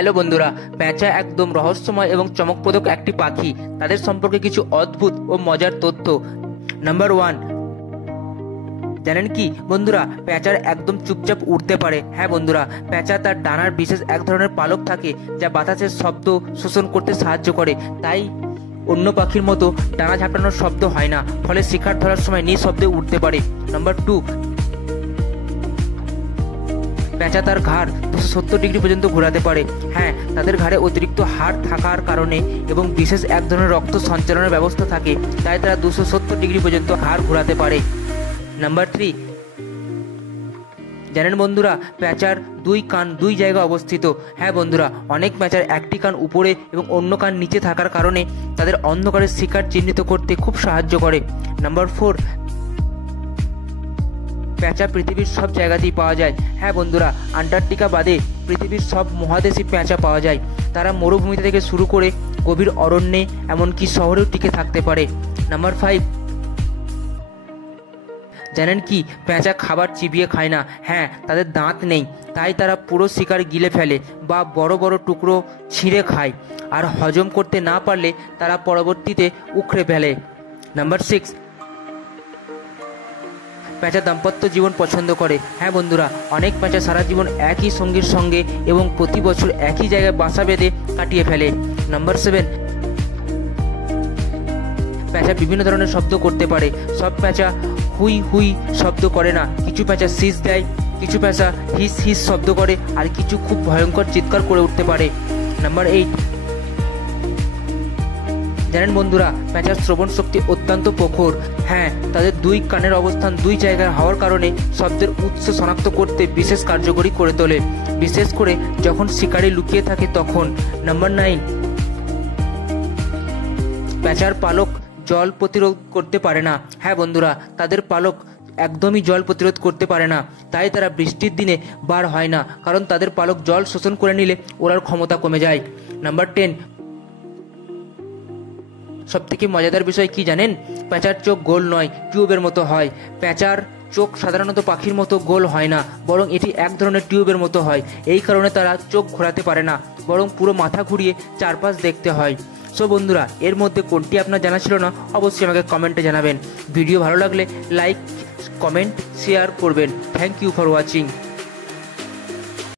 Hello বন্ধুরা, পেঁচা একদম রহস্যময় এবং চমকপ্রদ একটি পাখি। তাদের সম্পর্কে কিছু অদ্ভুত ও মজার তথ্য। নাম্বার 1, জানেন কি বন্ধুরা, পেঁচার একদম চুপচাপ উড়তে পারে। হ্যাঁ বন্ধুরা, পেঁচা তার ডানার বিশেষ এক ধরনের পালক থাকে যা বাতাসের শব্দ শোষণ করতে সাহায্য করে। তাই অন্য পাখির মতো ডানা ঝাপটানোর শব্দ হয় না, ফলে শিকার ধরার সময় নিঃশব্দে উঠতে পারে। নাম্বার 2, পেঁচা তার ঘাড় 270 ডিগ্রি পর্যন্ত ঘোরাতে পারে। হ্যাঁ, তাদের ঘাড়ে অতিরিক্ত হাড় থাকার কারণে এবং বিশেষ এক ধরনের রক্ত সঞ্চালনের ব্যবস্থা থাকে, তাই তারা 270 ডিগ্রি পর্যন্ত ঘাড় ঘোরাতে পারে। নাম্বার 3, জানেন বন্ধুরা, পেঁচার 2 কান 2 জায়গায় অবস্থিত। হ্যাঁ বন্ধুরা, অনেক পেঁচার একটি কান উপরে এবং অন্য কান নিচে থাকার কারণে তাদের অন্ধকারের শিকার চিহ্নিত করতে খুব সাহায্য করে। নাম্বার 4, পেঁচা পৃথিবীর সব জায়গাতেই পাওয়া যায়। হ্যাঁ বন্ধুরা, আন্টার্কটিকা বাদে পৃথিবীর সব মহাদেশে পেঁচা পাওয়া যায়। তারা মরুভূমিতে থেকে শুরু করে গভীর অরণ্যে এমনকি শহরেও টিকে থাকতে পারে। নাম্বার 5, জানেন কি, পেঁচা খাবার চিবিয়ে খায় না। হ্যাঁ, তাদের দাঁত নেই, তাই তারা পুরো শিকার গিলে ফেলে বা বড় বড় টুকরো ছিঁড়ে খায়, আর হজম করতে না পারলে তারা পরবর্তীতে উখড়ে ফেলে। নাম্বার 6, পেঁচা দাম্পত্য জীবন পছন্দ করে। হ্যাঁ বন্ধুরা, অনেক পেঁচা সারা জীবন একই সঙ্গীর সঙ্গে এবং প্রতি বছর একই জায়গায় বাসা বেঁধে কাটিয়ে ফেলে। নাম্বার 7, পেঁচা বিভিন্ন ধরনের শব্দ করতে পারে। সব পেঁচা হুই হুই শব্দ করে না, কিছু পেঁচা শিস দেয়, কিছু পেঁচা হিস হিস শব্দ করে, আর কিছু খুব ভয়ঙ্কর চিৎকার করে উঠতে পারে। নাম্বার 8, জানেন বন্ধুরা, পেঁচার শ্রবণ শক্তি অত্যন্ত প্রখর। হ্যাঁ, তাদের 2 কানের অবস্থান 2 জায়গায় হওয়ার কারণে শব্দের উৎস শনাক্ত করতে বিশেষ কার্যকরী করে তোলে, বিশেষ করে যখন শিকারে লুকিয়ে থাকে তখন। নাম্বার 9, পেঁচার পালক জল প্রতিরোধ করতে পারে না। হ্যাঁ বন্ধুরা, তাদের পালক একদমই জল প্রতিরোধ করতে পারে না, তাই তারা বৃষ্টির দিনে বার হয় না, কারণ তাদের পালক জল শোষণ করে নিলে ওড়ার ক্ষমতা কমে যায়। নাম্বার 10, সবথেকে মজাদার বিষয় কি জানেন, পেঁচার চোখ গোল নয়, টিউবের মতো হয়। পেঁচার চোখ সাধারণত পাখির মতো গোল হয় না, বরং এটি এক ধরনের টিউবের মতো হয়। এই কারণে তারা চোখ ঘোরাতে পারে না, বরং পুরো মাথা ঘুরিয়ে চারপাশ দেখতে হয়। সো বন্ধুরা, এর মধ্যে কোনটি আপনার জানা ছিল না অবশ্যই আমাকে কমেন্টে জানাবেন। ভিডিও ভালো লাগলে লাইক, কমেন্ট, শেয়ার করবেন। Thank you for watching.